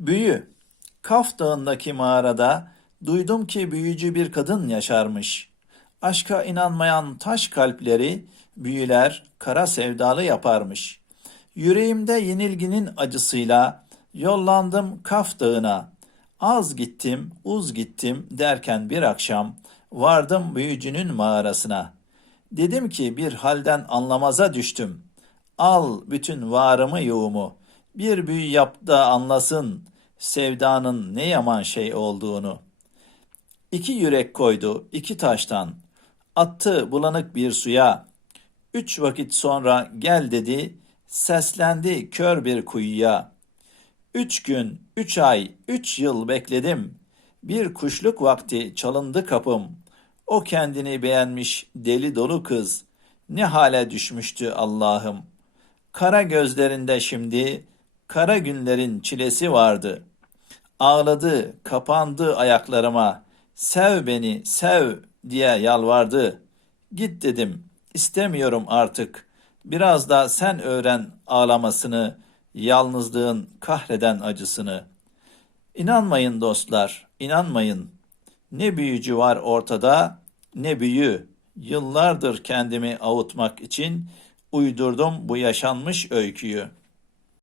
Büyü. Kaf Dağı'ndaki mağarada duydum ki büyücü bir kadın yaşarmış. Aşka inanmayan taş kalpleri büyüler kara sevdalı yaparmış. Yüreğimde yenilginin acısıyla yollandım Kaf Dağı'na. Az gittim, uz gittim derken bir akşam vardım büyücünün mağarasına. Dedim ki bir halden anlamaza düştüm. Al bütün varımı yoğumu. Bir büyü yap da anlasın sevdanın ne yaman şey olduğunu. İki yürek koydu iki taştan. Attı bulanık bir suya. Üç vakit sonra gel dedi. Seslendi kör bir kuyuya. Üç gün, üç ay, üç yıl bekledim. Bir kuşluk vakti çalındı kapım. O kendini beğenmiş deli dolu kız. Ne hale düşmüştü Allah'ım. Kara gözlerinde şimdi kara günlerin çilesi vardı. Ağladı, kapandı ayaklarıma. Sev beni, sev diye yalvardı. Git dedim. istemiyorum artık. Biraz da sen öğren ağlamasını, yalnızlığın kahreden acısını. İnanmayın dostlar, inanmayın. Ne büyücü var ortada, ne büyü. Yıllardır kendimi avutmak için uydurdum bu yaşanmış öyküyü.